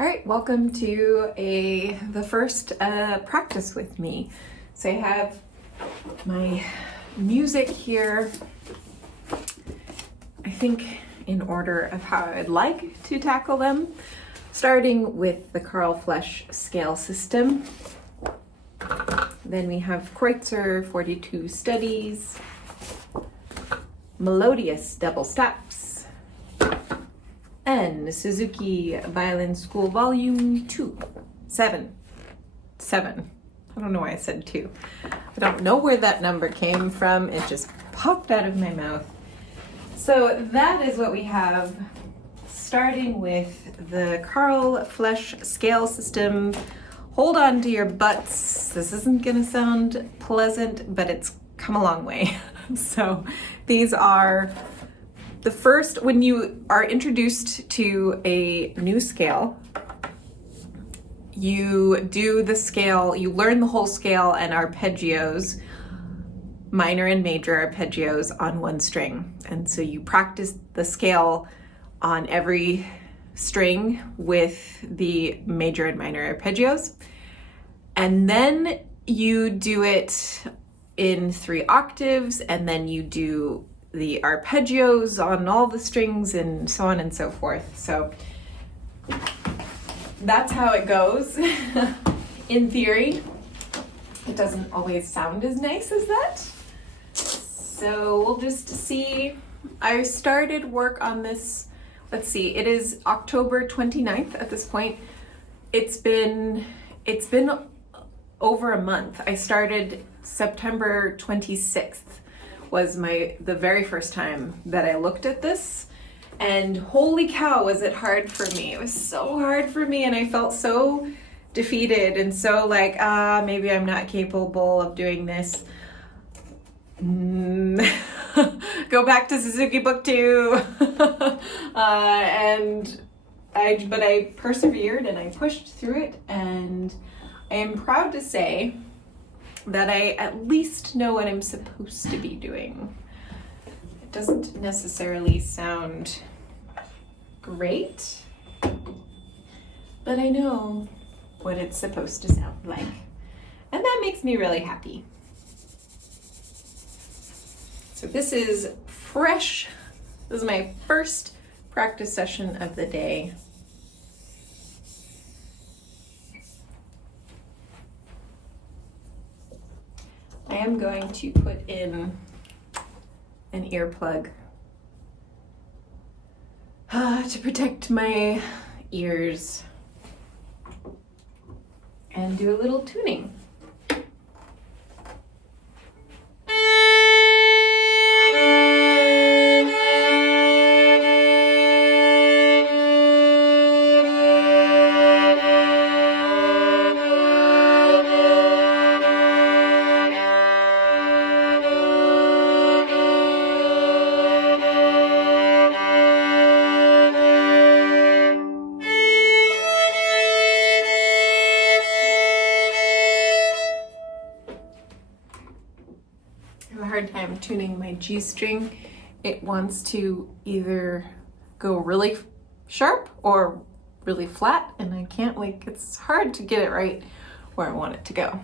All right, welcome to the first practice with me. So I have my music here, I think in order of how I'd like to tackle them, starting with the Flesch scale system. Then we have Kreutzer 42 studies, Melodious double steps, and Suzuki Violin School Volume 2, 7. I don't know why I said 2. I don't know where that number came from. It just popped out of my mouth. So that is what we have, starting with the Flesch scale system. Hold on to your butts. This isn't gonna sound pleasant, but it's come a long way. So these are the first, when you are introduced to a new scale, you do the scale, you learn the whole scale and arpeggios, minor and major arpeggios on one string. And so you practice the scale on every string with the major and minor arpeggios. And then you do it in 3 octaves, and then you do the arpeggios on all the strings and so on and so forth. So that's how it goes. In theory, it doesn't always sound as nice as that. So we'll just see. I started work on this, let's see, it is October 29th at this point. It's been over a month. I started September 26th was the very first time that I looked at this, and holy cow, was it hard for me. It was so hard for me, and I felt so defeated and so like, maybe I'm not capable of doing this. Go back to Suzuki Book 2. But I persevered and I pushed through it, and I am proud to say that I at least know what I'm supposed to be doing. It doesn't necessarily sound great, but I know what it's supposed to sound like. And that makes me really happy. So this is fresh. This is my first practice session of the day. I am going to put in an earplug to protect my ears and do a little tuning. Time tuning my G string. It wants to either go really sharp or really flat, and I can't, like, it's hard to get it right where I want it to go.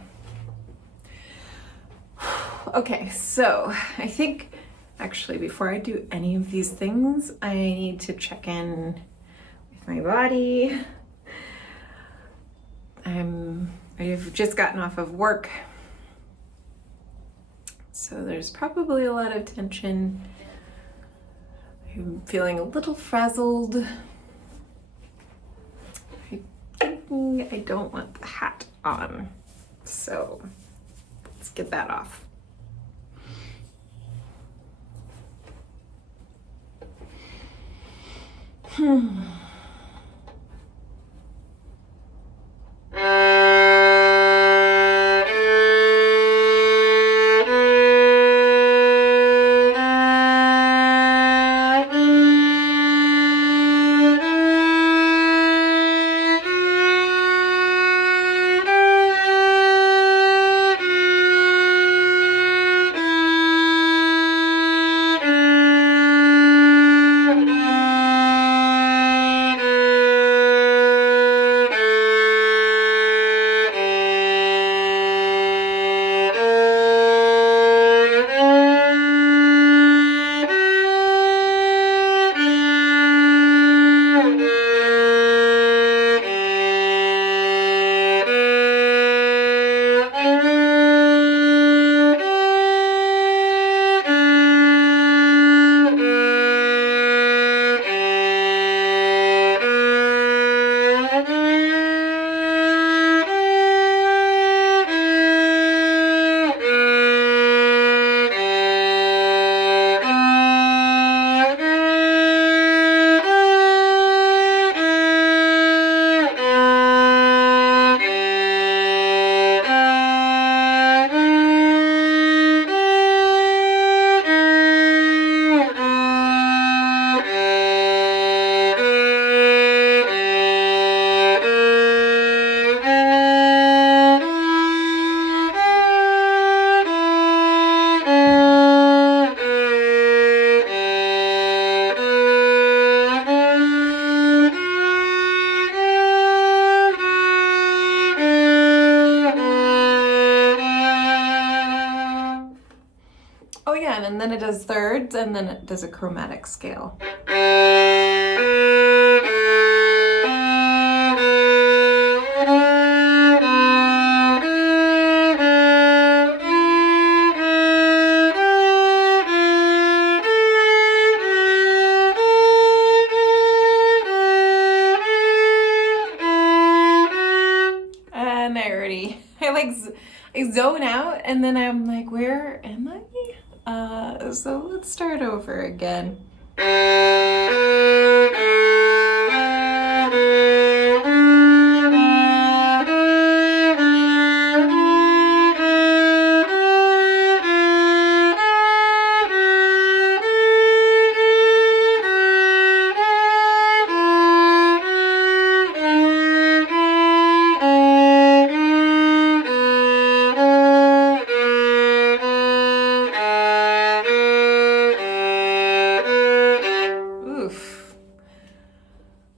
Okay, so I think actually before I do any of these things, I need to check in with my body. I've just gotten off of work, so there's probably a lot of tension. I'm feeling a little frazzled. I'm thinking I don't want the hat on, so let's get that off. then it does thirds, and then it does a chromatic scale. And I zone out, and then I'm like, where am I? So let's start over again.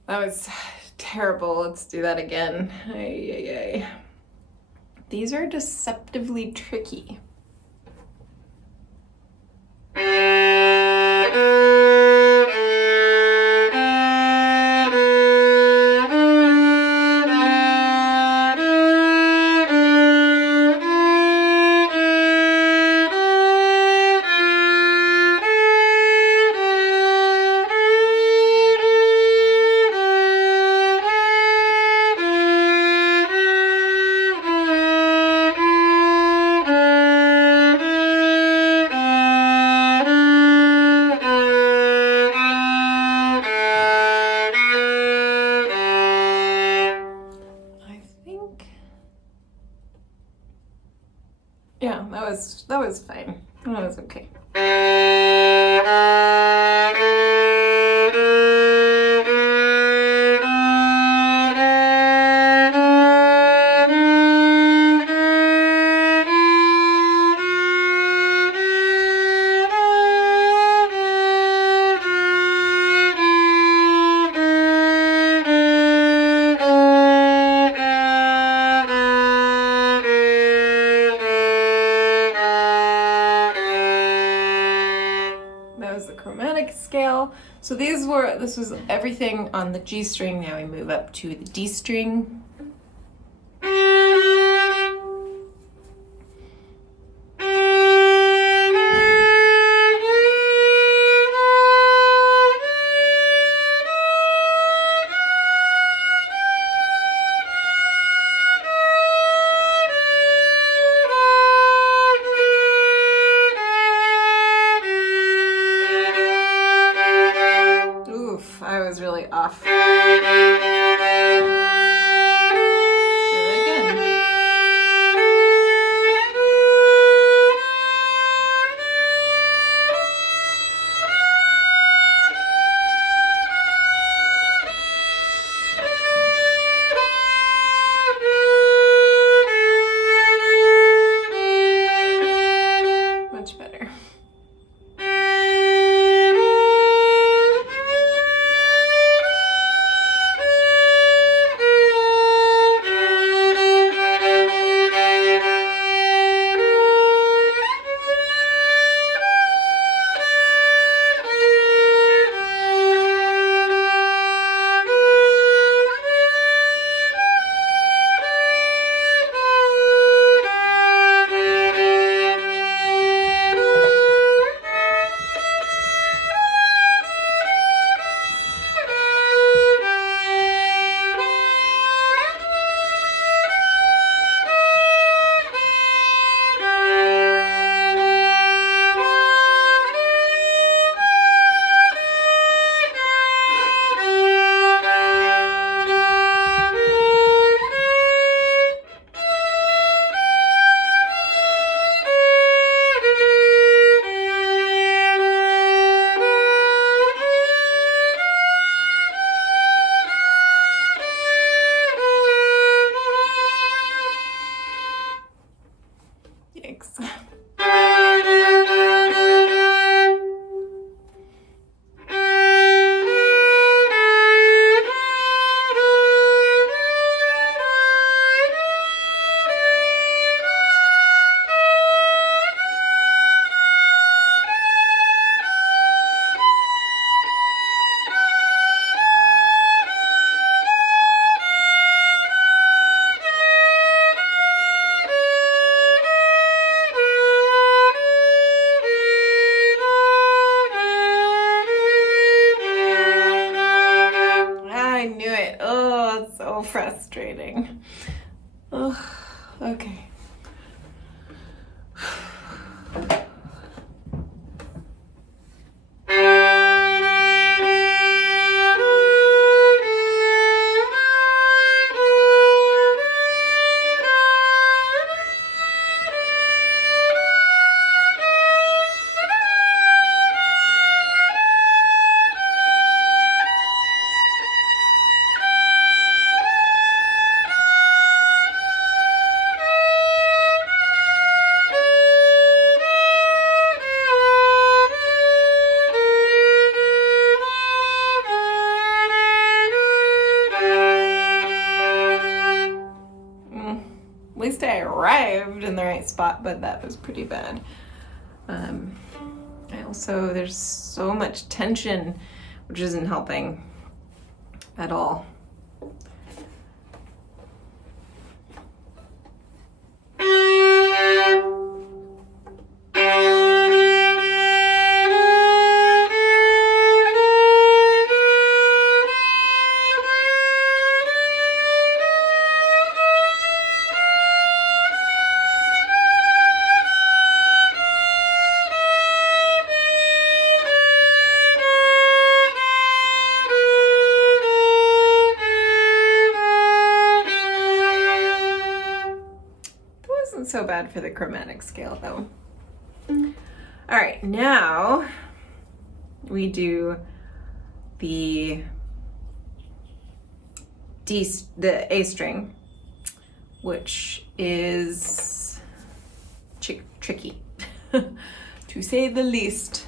That was terrible. Let's do that again. Ay, ay, ay. These are deceptively tricky. Yeah, that was fine. That was okay. Scale. So this was everything on the G string. Now we move up to the D string. I was really off. Do it again. Oh, it's so frustrating. Oh, okay. At least I arrived in the right spot, but that was pretty bad. There's so much tension, which isn't helping at all. So bad for the chromatic scale though. All right, now we do the A string, which is tricky to say the least.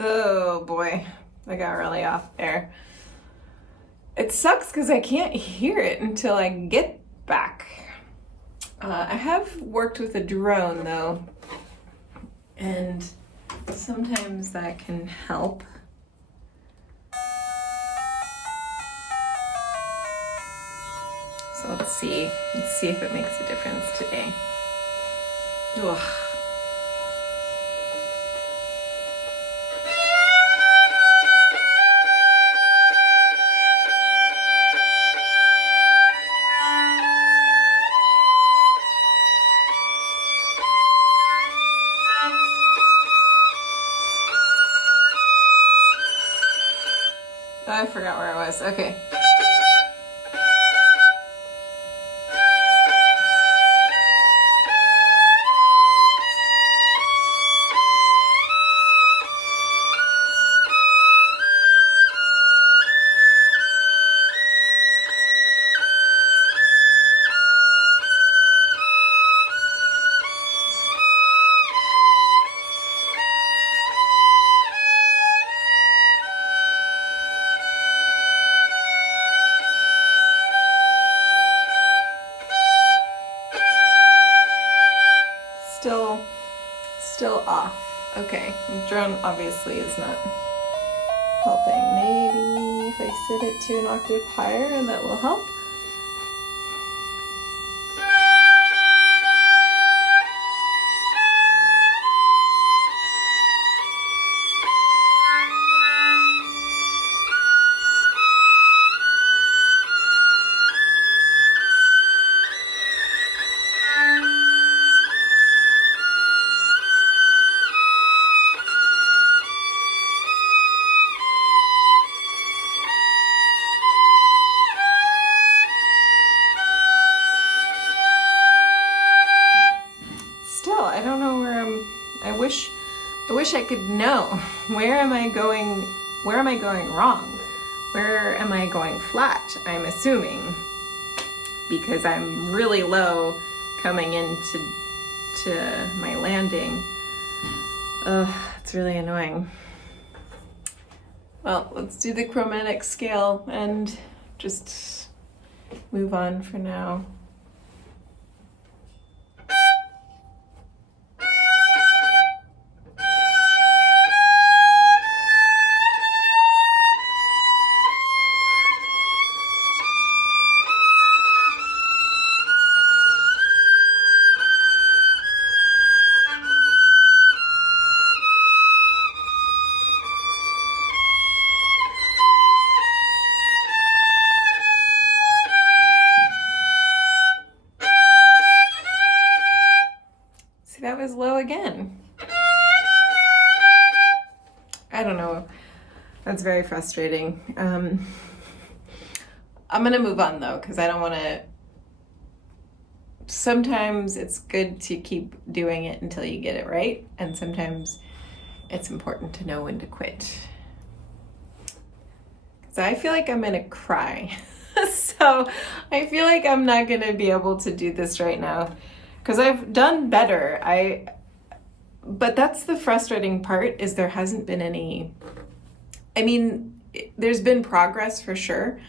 Oh boy, I got really off there. It sucks because I can't hear it until I get back. I have worked with a drone though, and sometimes that can help. So let's see if it makes a difference today. Ugh. I forgot where I was. Okay. still off. Okay, the drone obviously is not helping. Maybe if I set it to an octave higher, that will help. I don't know where I wish I could know. Where am I going wrong? Where am I going flat? I'm assuming, because I'm really low coming into my landing. Ugh, it's really annoying. Well, let's do the chromatic scale and just move on for now. That was low again. I don't know. That's very frustrating. I'm gonna move on though, because I don't want to. Sometimes it's good to keep doing it until you get it right, and sometimes it's important to know when to quit. Because I feel like I'm gonna cry. So I feel like I'm not gonna be able to do this right now. Because I've done better. But that's the frustrating part, is there hasn't been any, I mean, there's been progress for sure,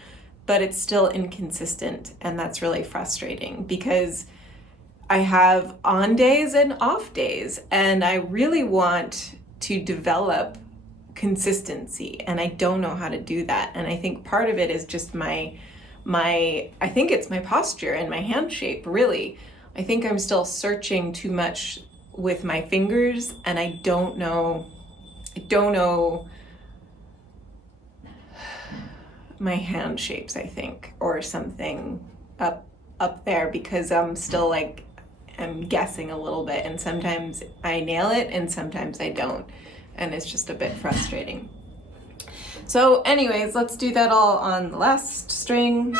but it's still inconsistent, and that's really frustrating because I have on days and off days, and I really want to develop consistency, and I don't know how to do that. And I think part of it is just I think it's my posture and my hand shape, really. I think I'm still searching too much with my fingers, and I don't know my hand shapes, I think, or something up there, because I'm still I'm guessing a little bit, and sometimes I nail it and sometimes I don't, and it's just a bit frustrating. So anyways, let's do that all on the last string.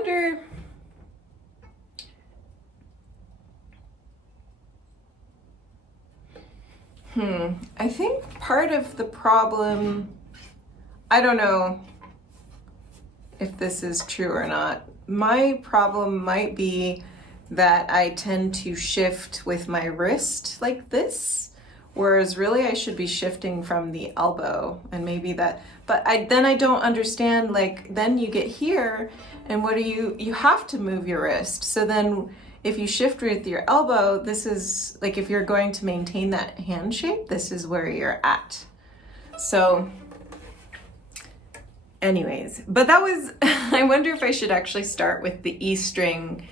wonder, I think part of the problem, I don't know if this is true or not. My problem might be that I tend to shift with my wrist like this, whereas really I should be shifting from the elbow, and maybe that, but then I don't understand, like, then you get here and what do you have to move your wrist. So then if you shift with your elbow, this is like, if you're going to maintain that hand shape, this is where you're at. So anyways, but that was, I wonder if I should actually start with the E string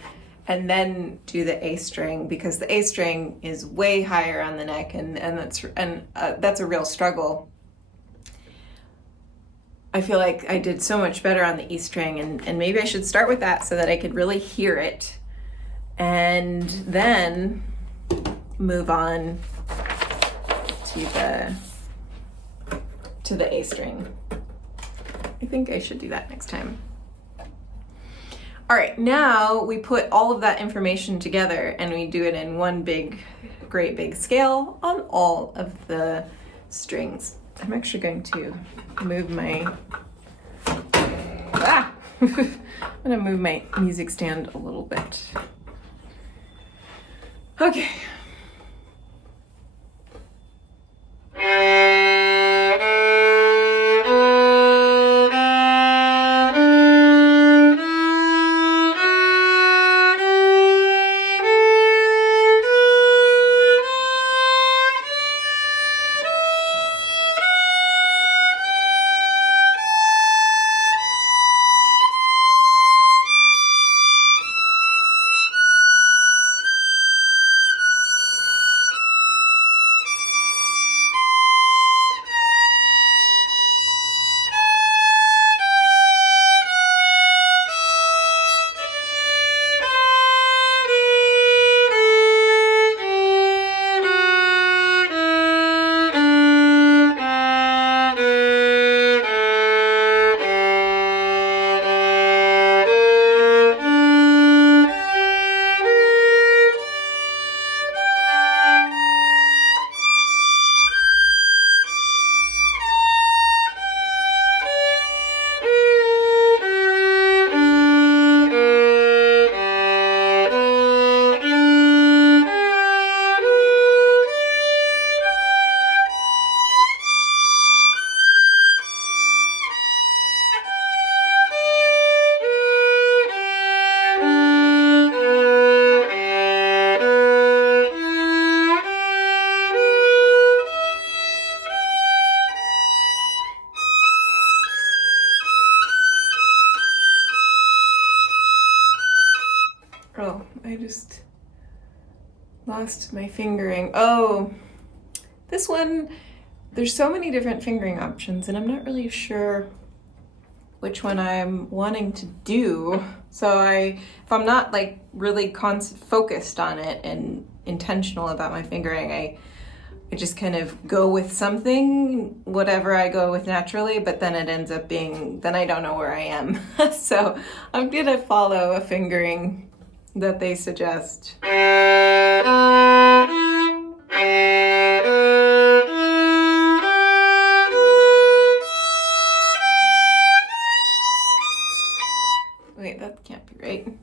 and then do the A string, because the A string is way higher on the neck, and that's a real struggle. I feel like I did so much better on the E string, and maybe I should start with that so that I could really hear it, and then move on to the A string. I think I should do that next time. All right, now we put all of that information together and we do it in one great big scale on all of the strings. I'm actually going to move my, I'm gonna move my music stand a little bit. Okay. Oh, I just lost my fingering. Oh, this one, there's so many different fingering options and I'm not really sure which one I'm wanting to do. So if I'm not like really focused on it and intentional about my fingering, I just kind of go with something, whatever I go with naturally, but then it ends up being, then I don't know where I am. So I'm gonna follow a fingering that they suggest. Wait, that can't be right.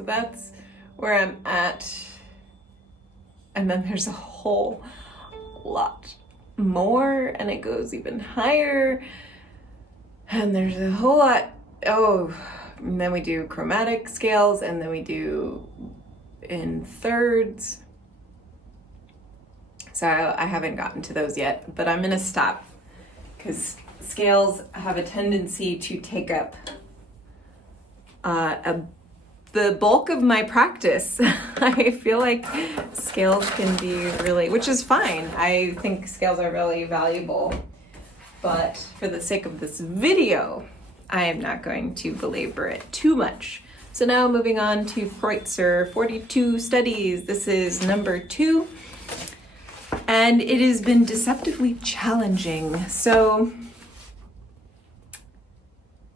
That's where I'm at. And then there's a whole lot more, and it goes even higher. And there's a whole lot. Oh, and then we do chromatic scales, and then we do in thirds. So I haven't gotten to those yet, but I'm gonna stop because scales have a tendency to take up the bulk of my practice. I feel like scales can be really, which is fine. I think scales are really valuable, but for the sake of this video, I am not going to belabor it too much. So now moving on to Kreutzer 42 studies. This is number 2, and it has been deceptively challenging. So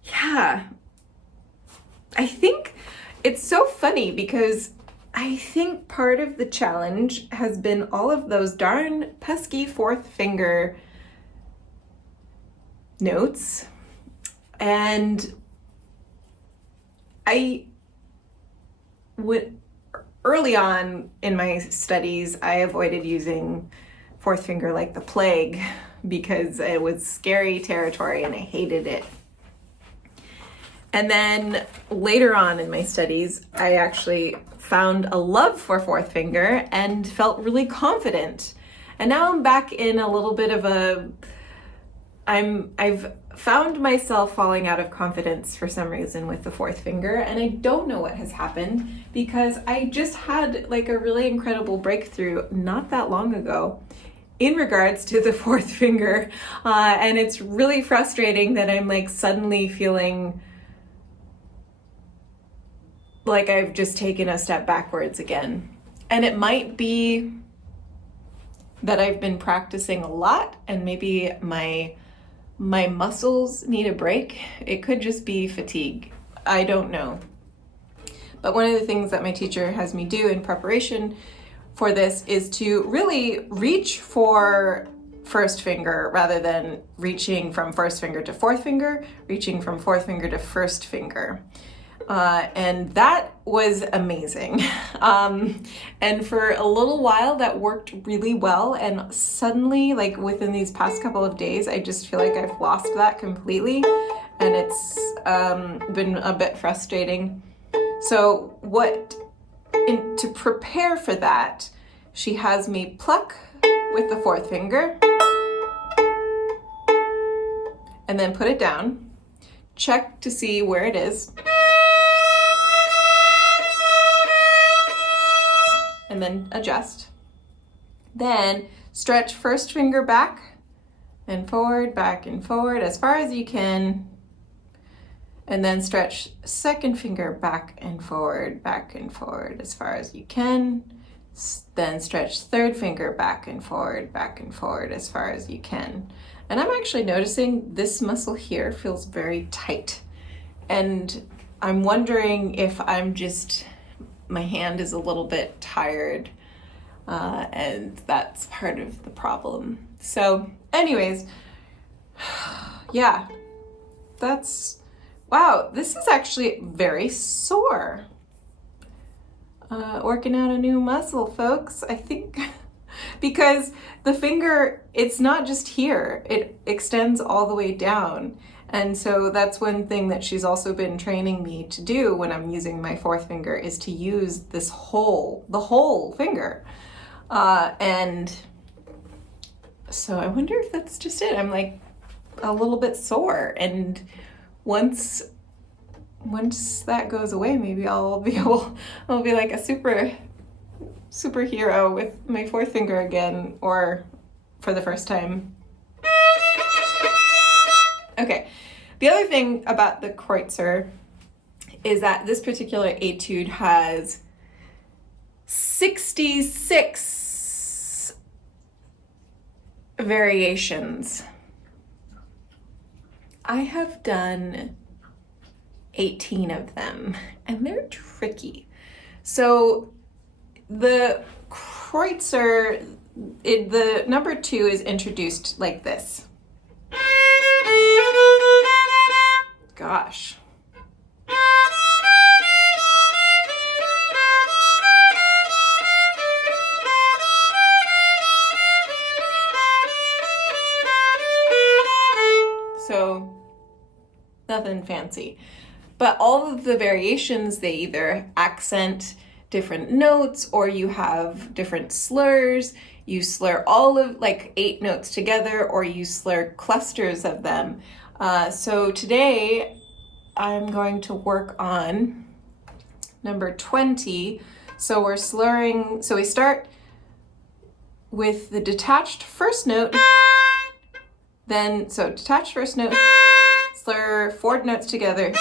yeah, I think it's so funny because I think part of the challenge has been all of those darn pesky 4th finger notes. And I would, early on in my studies, I avoided using 4th finger like the plague because it was scary territory and I hated it. And then later on in my studies, I actually found a love for 4th finger and felt really confident. And now I'm back in a little bit of a, I've found myself falling out of confidence for some reason with the 4th finger, and I don't know what has happened because I just had like a really incredible breakthrough not that long ago in regards to the 4th finger. And it's really frustrating that I'm like suddenly feeling like I've just taken a step backwards again. And it might be that I've been practicing a lot and maybe my muscles need a break. It could just be fatigue. I don't know. But one of the things that my teacher has me do in preparation for this is to really reach for 1st finger rather than reaching from 1st finger to 4th finger, reaching from 4th finger to 1st finger. And that was amazing. And for a little while that worked really well. And suddenly, like within these past couple of days, I just feel like I've lost that completely. And it's been a bit frustrating. So to prepare for that, she has me pluck with the 4th finger and then put it down, check to see where it is, and then adjust. Then stretch 1st finger back and forward as far as you can. And then stretch 2nd finger back and forward as far as you can. Then stretch 3rd finger back and forward as far as you can. And I'm actually noticing this muscle here feels very tight. And I'm wondering if my hand is a little bit tired, and that's part of the problem. So anyways, yeah, wow, this is actually very sore. Working out a new muscle, folks, I think, because the finger, it's not just here, it extends all the way down. And so that's one thing that she's also been training me to do when I'm using my 4th finger is to use the whole finger. And so I wonder if that's just it. I'm like a little bit sore, and once that goes away, maybe I'll be like a superhero with my 4th finger again, or for the first time. Okay, the other thing about the Kreutzer is that this particular etude has 66 variations. I have done 18 of them, and they're tricky. So the Kreutzer, the number 2 is introduced like this. Gosh. nothing fancy. But all of the variations, they either accent different notes or you have different slurs. You slur all of like 8 notes together or you slur clusters of them. So today I'm going to work on number 20. So we're slurring, so we start with the detached first note, then, so detached first note, slur 4 notes together,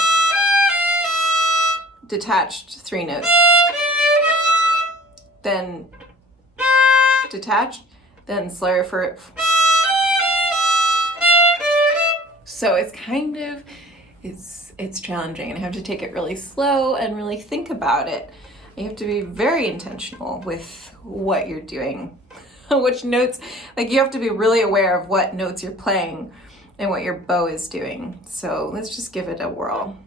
detached 3 notes, then detached, then slur for, so it's kind of, it's challenging and I have to take it really slow and really think about it. You have to be very intentional with what you're doing, which notes, like you have to be really aware of what notes you're playing and what your bow is doing. So let's just give it a whirl.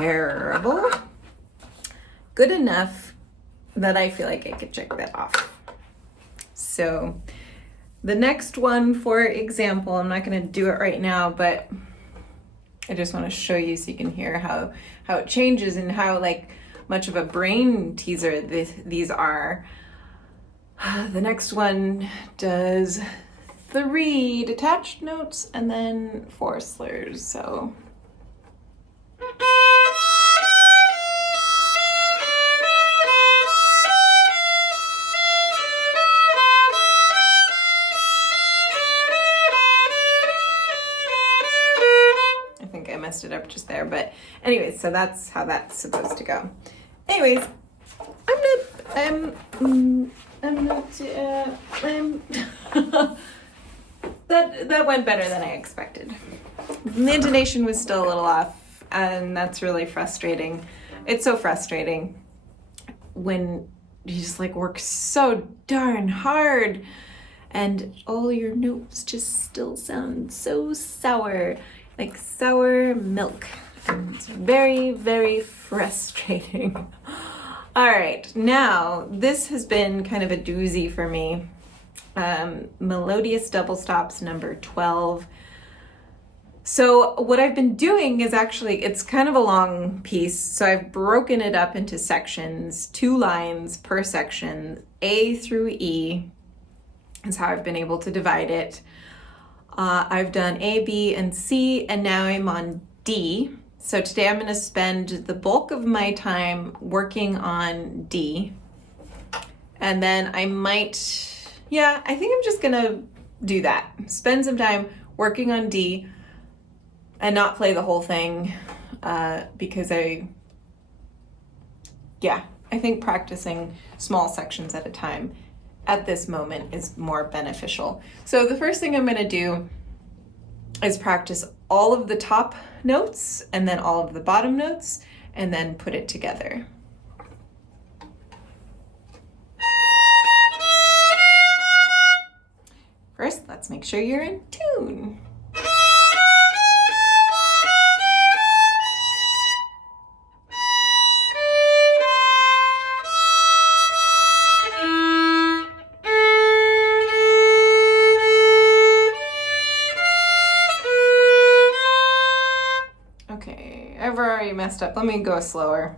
terrible. Good enough that I feel like I could check that off. So The next one, for example, I'm not going to do it right now, but I just want to show you so you can hear how it changes and how like much of a brain teaser these are. The next one does 3 detached notes and then 4 slurs. So I think I messed it up just there, but anyways, so that's how that's supposed to go. Anyways, that went better than I expected. The intonation was still a little off, and that's really frustrating. It's so frustrating when you just like work so darn hard and all your notes just still sound so sour, like sour milk. And it's very, very frustrating. All right, now this has been kind of a doozy for me. Melodious double stops number 12. So what I've been doing is actually, it's kind of a long piece, so I've broken it up into sections, 2 lines per section, A through E is how I've been able to divide it. I've done A, B, and C, and now I'm on D. So today I'm going to spend the bulk of my time working on D. And then I might, I think I'm just going to do that. Spend some time working on D and not play the whole thing because I think practicing small sections at a time at this moment is more beneficial. So the first thing I'm going to do is practice all of the top notes and then all of the bottom notes and then put it together. First, let's make sure you're in tune. Okay, I've already messed up. Let me go slower.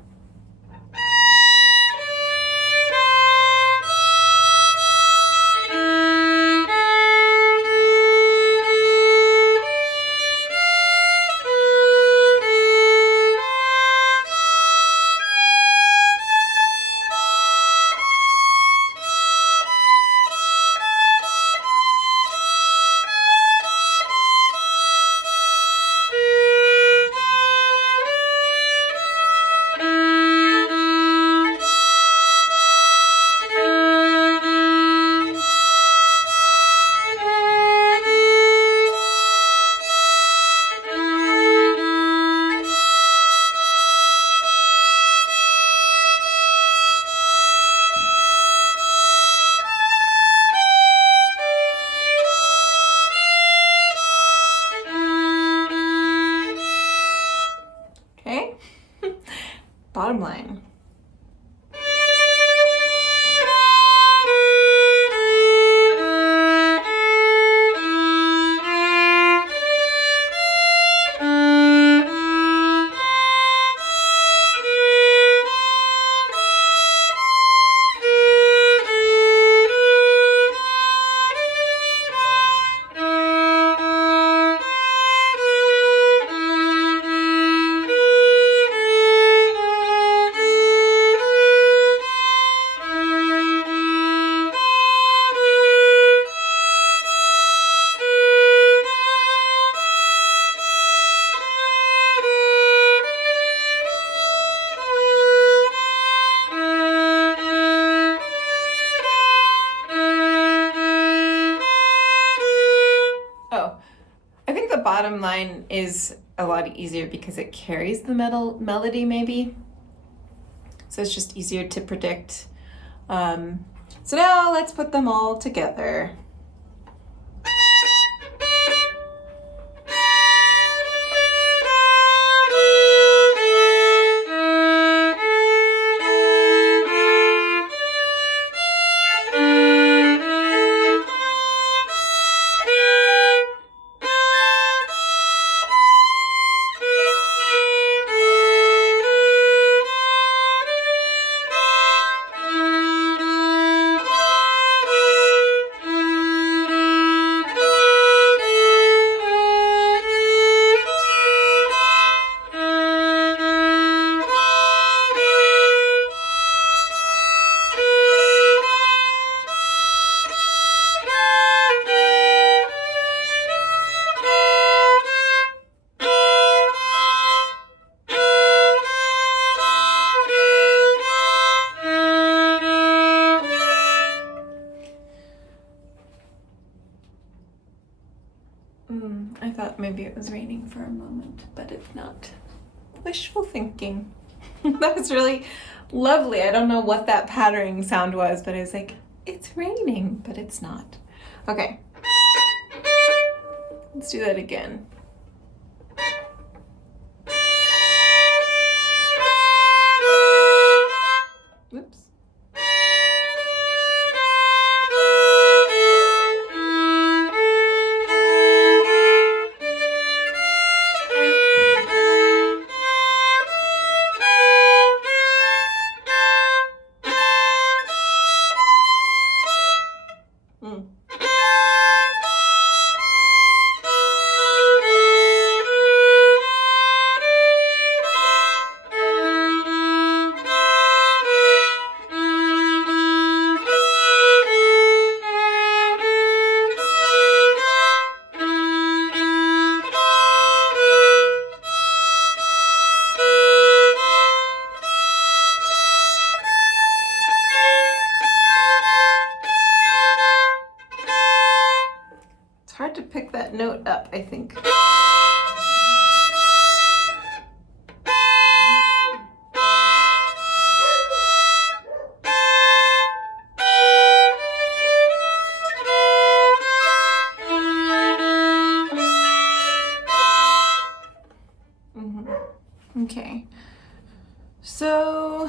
Bottom line. Bottom line is a lot easier because it carries the melody maybe. So it's just easier to predict. So now let's put them all together. maybe it was raining for a moment, but it's not. Wishful thinking. That was really lovely. I don't know what that pattering sound was, but I was like, it's raining, but it's not. Okay. Let's do that again. Whoops. Hard to pick that note up, I think. Okay, so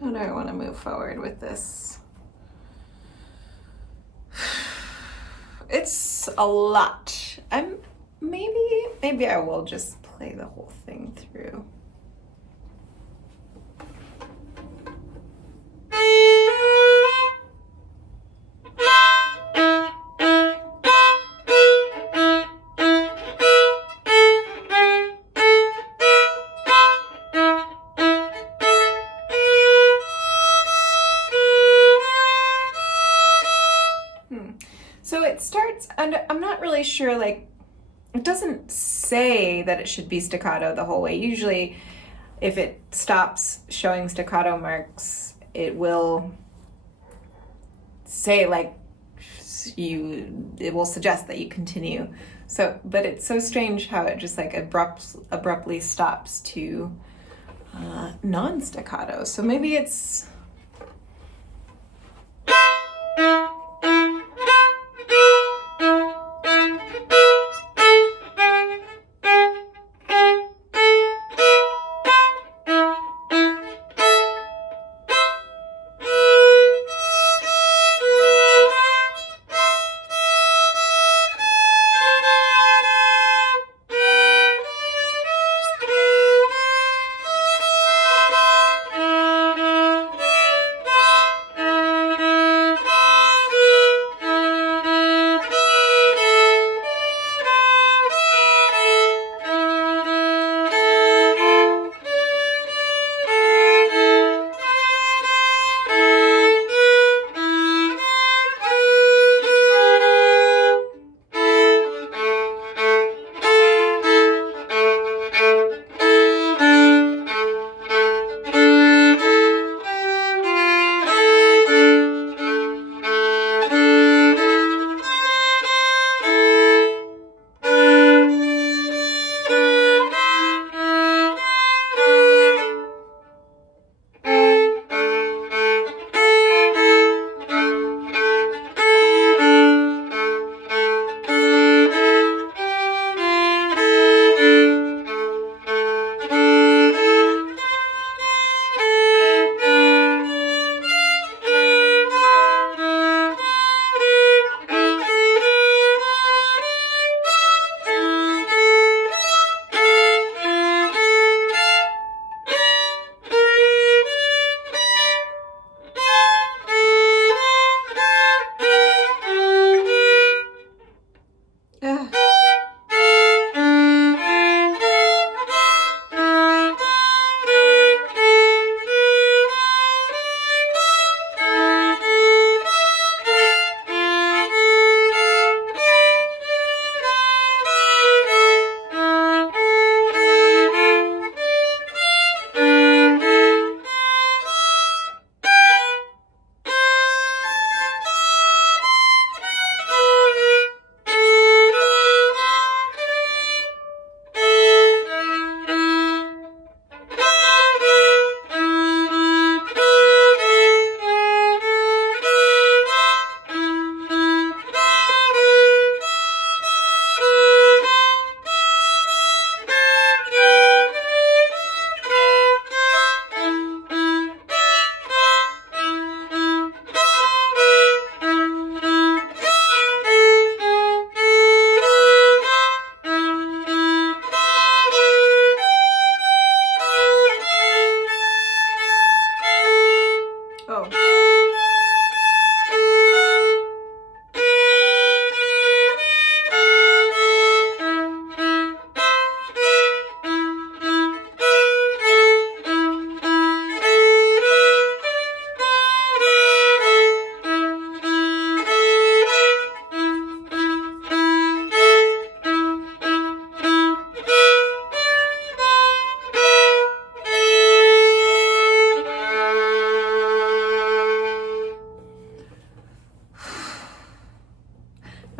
how do I want to move forward with this? It's a lot. Maybe I will just play the whole thing through. So it starts, and I'm not really sure, like, it doesn't say that it should be staccato the whole way. Usually, if it stops showing staccato marks, it will say, like, it will suggest that you continue. So, but it's so strange how it just, like, abruptly stops to non-staccato. So maybe it's...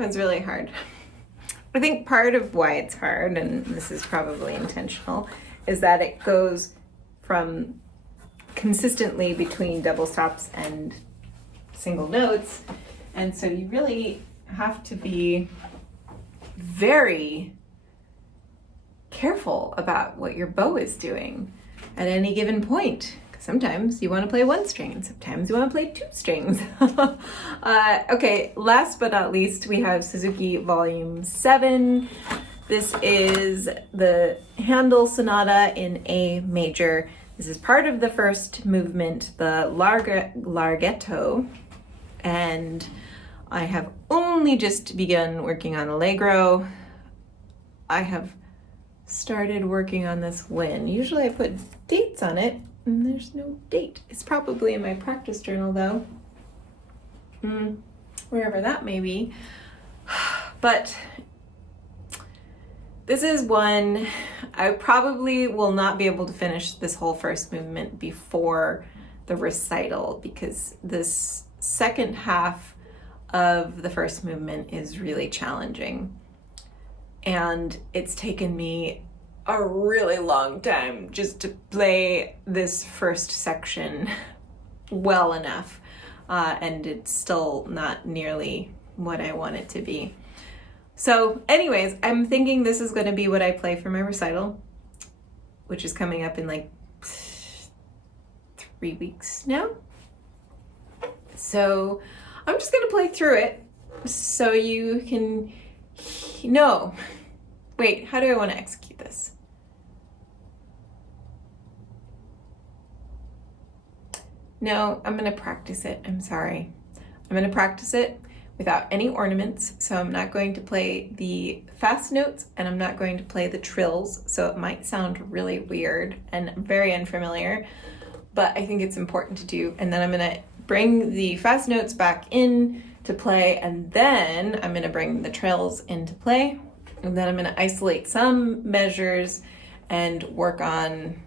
one's really hard. I think part of why it's hard, and this is probably intentional, is that it goes from consistently between double stops and single notes. And so you really have to be very careful about what your bow is doing at any given point. Sometimes you want to play one string and sometimes you want to play two strings. Okay, last but not least, we have Suzuki Volume 7. This is the Handel Sonata in A major. This is part of the first movement, the Larghetto, and I have only just begun working on Allegro. I have started working on this when. Usually I put dates on it, and there's no date. It's probably in my practice journal though. Wherever that may be. But this is one, I probably will not be able to finish this whole first movement before the recital, because this second half of the first movement is really challenging. And it's taken me a really long time just to play this first section well enough. And it's still not nearly what I want it to be. So anyways, I'm thinking this is going to be what I play for my recital, which is coming up in like 3 weeks now. So I'm just going to play through it so you can know. Wait, how do I want to execute this? No, I'm going to practice it. I'm sorry. I'm going to practice it without any ornaments. So I'm not going to play the fast notes and I'm not going to play the trills. So it might sound really weird and very unfamiliar, but I think it's important to do. And then I'm going to bring the fast notes back in to play, and then I'm going to bring the trills into play. And then I'm going to isolate some measures and work on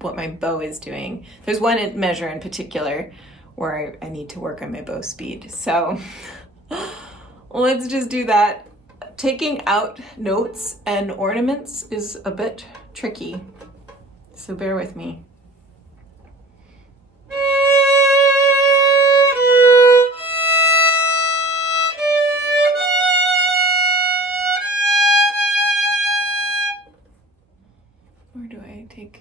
what my bow is doing. There's one measure in particular where I need to work on my bow speed. So let's just do that. Taking out notes and ornaments is a bit tricky, so bear with me. Or do I take...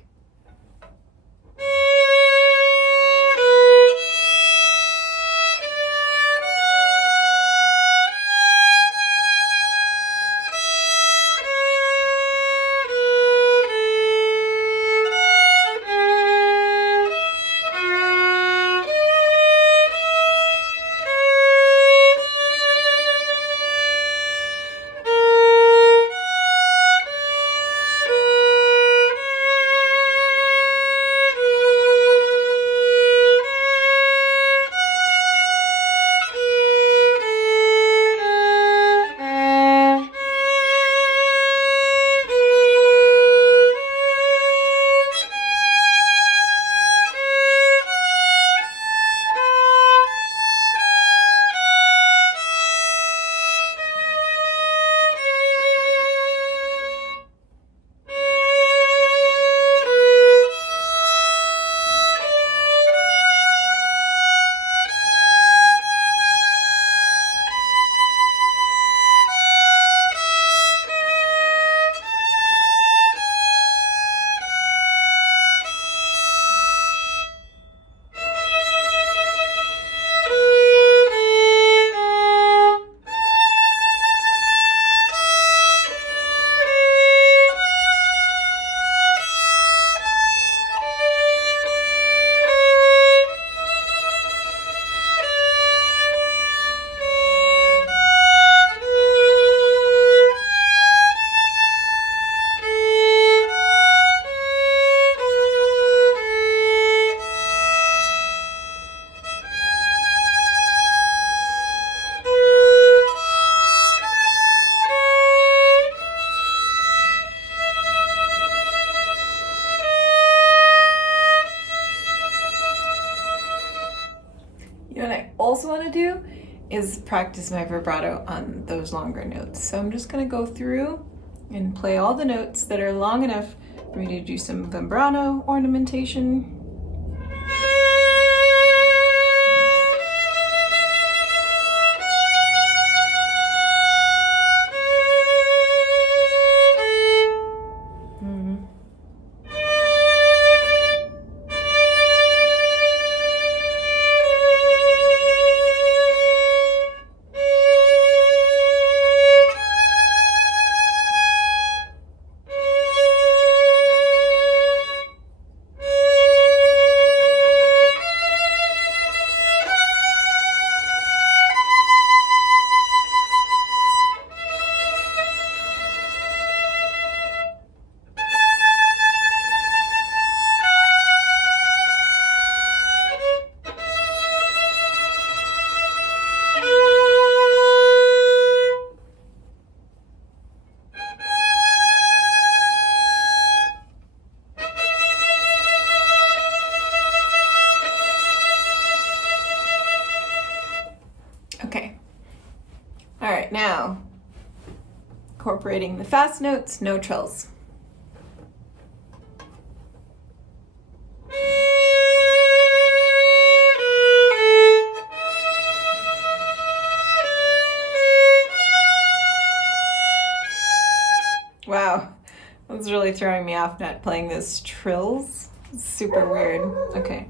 also want to do is practice my vibrato on those longer notes. So I'm just gonna go through and play all the notes that are long enough for me to do some vibrato ornamentation. Okay. All right, now incorporating the fast notes, no trills. Wow, that's really throwing me off not playing those trills. It's super weird. Okay.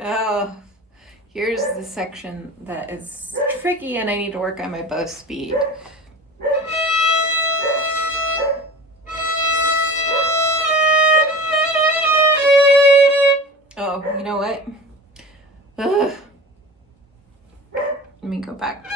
Oh, here's the section that is tricky and I need to work on my bow speed. Oh, you know what? Ugh. Let me go back.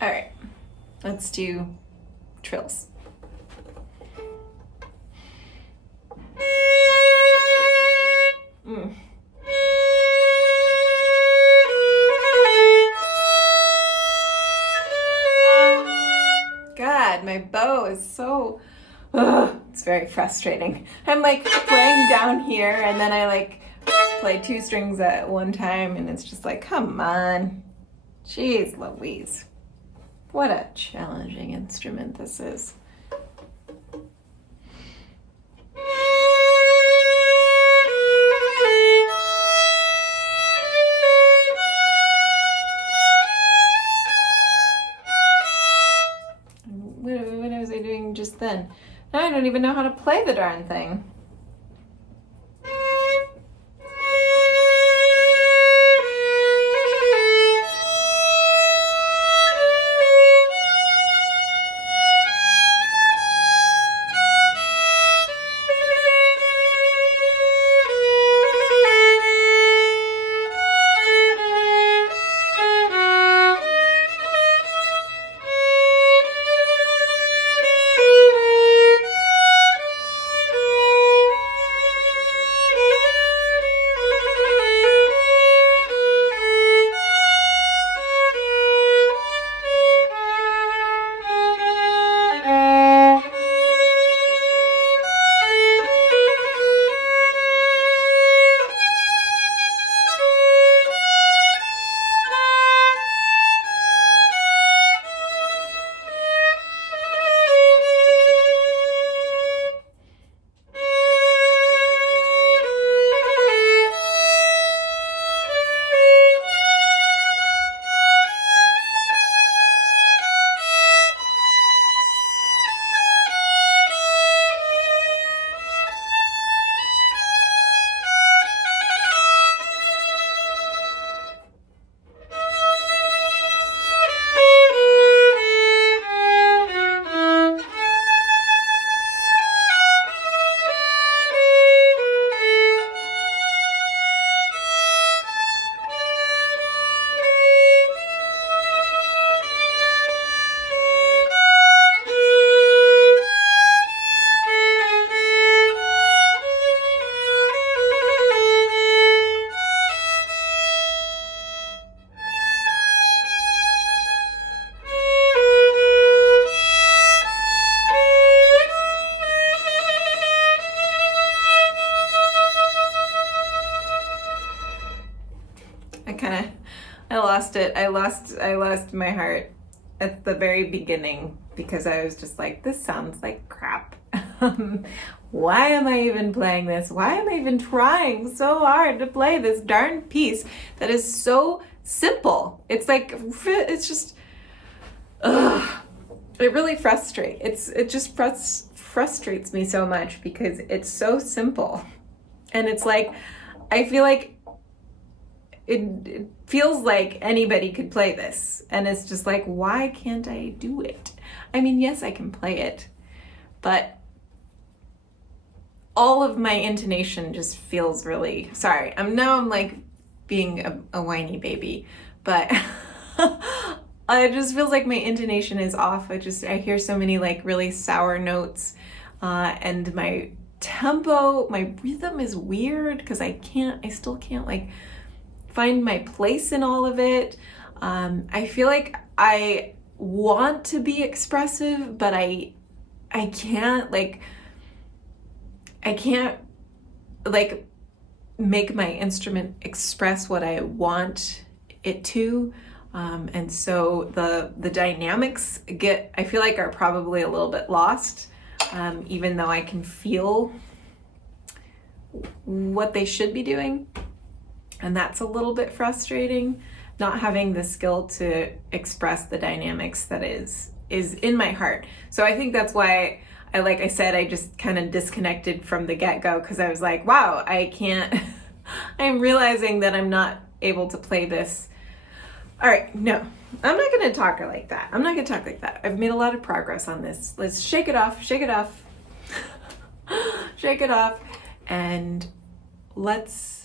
All right, let's do trills. God, my bow is so, it's very frustrating. I'm like playing down here and then I like play two strings at one time and it's just like, come on. Jeez Louise. What a challenging instrument this is. what was I doing just then? Now I don't even know how to play the darn thing. I lost it. I lost my heart at the very beginning because I was just like, this sounds like crap. Why am I even playing this? Why am I even trying so hard to play this darn piece that is so simple? It's like, it's just, it really frustrates. It just frustrates me so much because it's so simple. And it's like, I feel like it feels like anybody could play this. And it's just like, why can't I do it? I mean, yes, I can play it, but all of my intonation just feels really, sorry, I'm like being a whiny baby, but it just feels like my intonation is off. I hear so many like really sour notes, and my tempo, my rhythm is weird because I still can't like find my place in all of it. I feel like I want to be expressive, but I can't make my instrument express what I want it to. And so the dynamics I feel like are probably a little bit lost, even though I can feel what they should be doing. And that's a little bit frustrating, not having the skill to express the dynamics that is in my heart. So I think that's why like I said, I just kind of disconnected from the get-go because I was like, wow, I can't, I'm realizing that I'm not able to play this. All right, no, I'm not going to talk like that. I'm not going to talk like that. I've made a lot of progress on this. Let's shake it off, shake it off, shake it off, and let's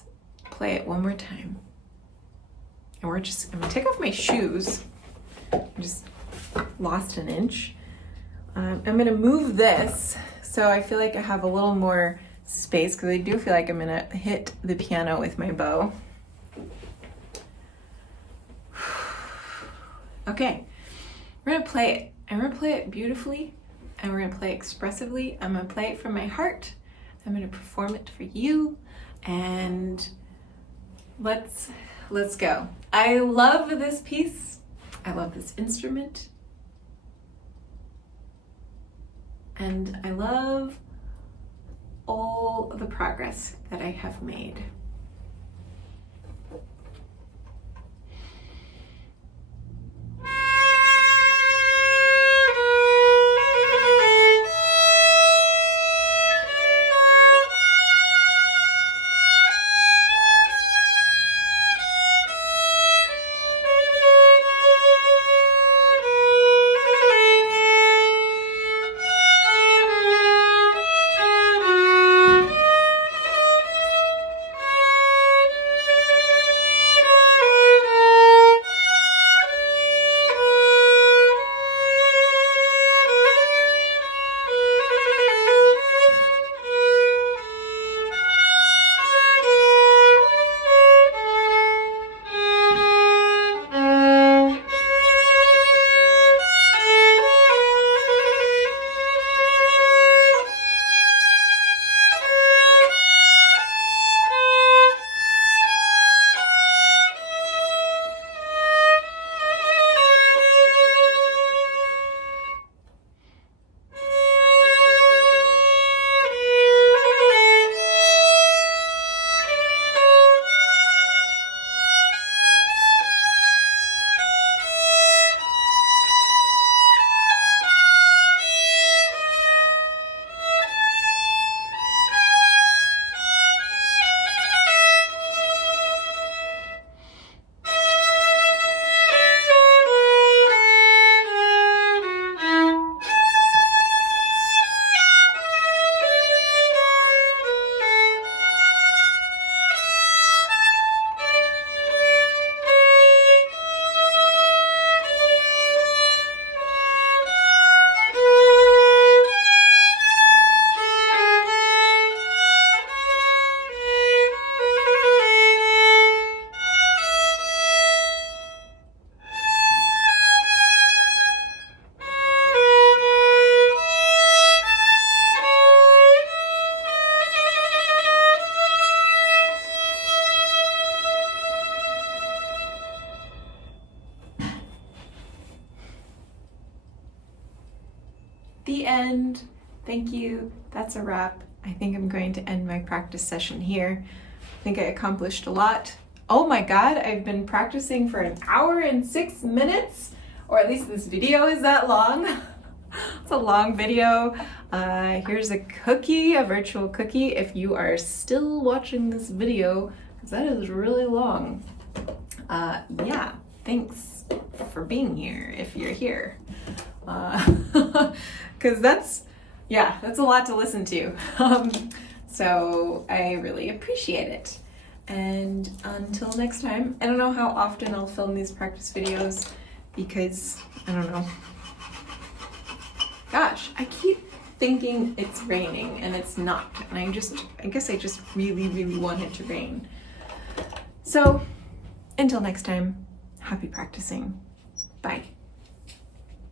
play it one more time. And I'm gonna take off my shoes. I just lost an inch. I'm gonna move this so I feel like I have a little more space because I do feel like I'm gonna hit the piano with my bow. Okay, we're gonna play it. And we're gonna play it beautifully, and we're gonna play it expressively. I'm gonna play it from my heart. I'm gonna perform it for you, and let's go. I love this piece. I love this instrument. And I love all the progress that I have made. the end. Thank you. That's a wrap. I think I'm going to end my practice session here. I think I accomplished a lot. Oh my God, I've been practicing for 1 hour and 6 minutes, or at least this video is that long. It's a long video. Here's a cookie, a virtual cookie, if you are still watching this video, because that is really long. Yeah, thanks for being here, if you're here. Because that's a lot to listen to. So I really appreciate it. And until next time, I don't know how often I'll film these practice videos because, I don't know. Gosh, I keep thinking it's raining and it's not. And I guess I just really, really want it to rain. So until next time, happy practicing. Bye.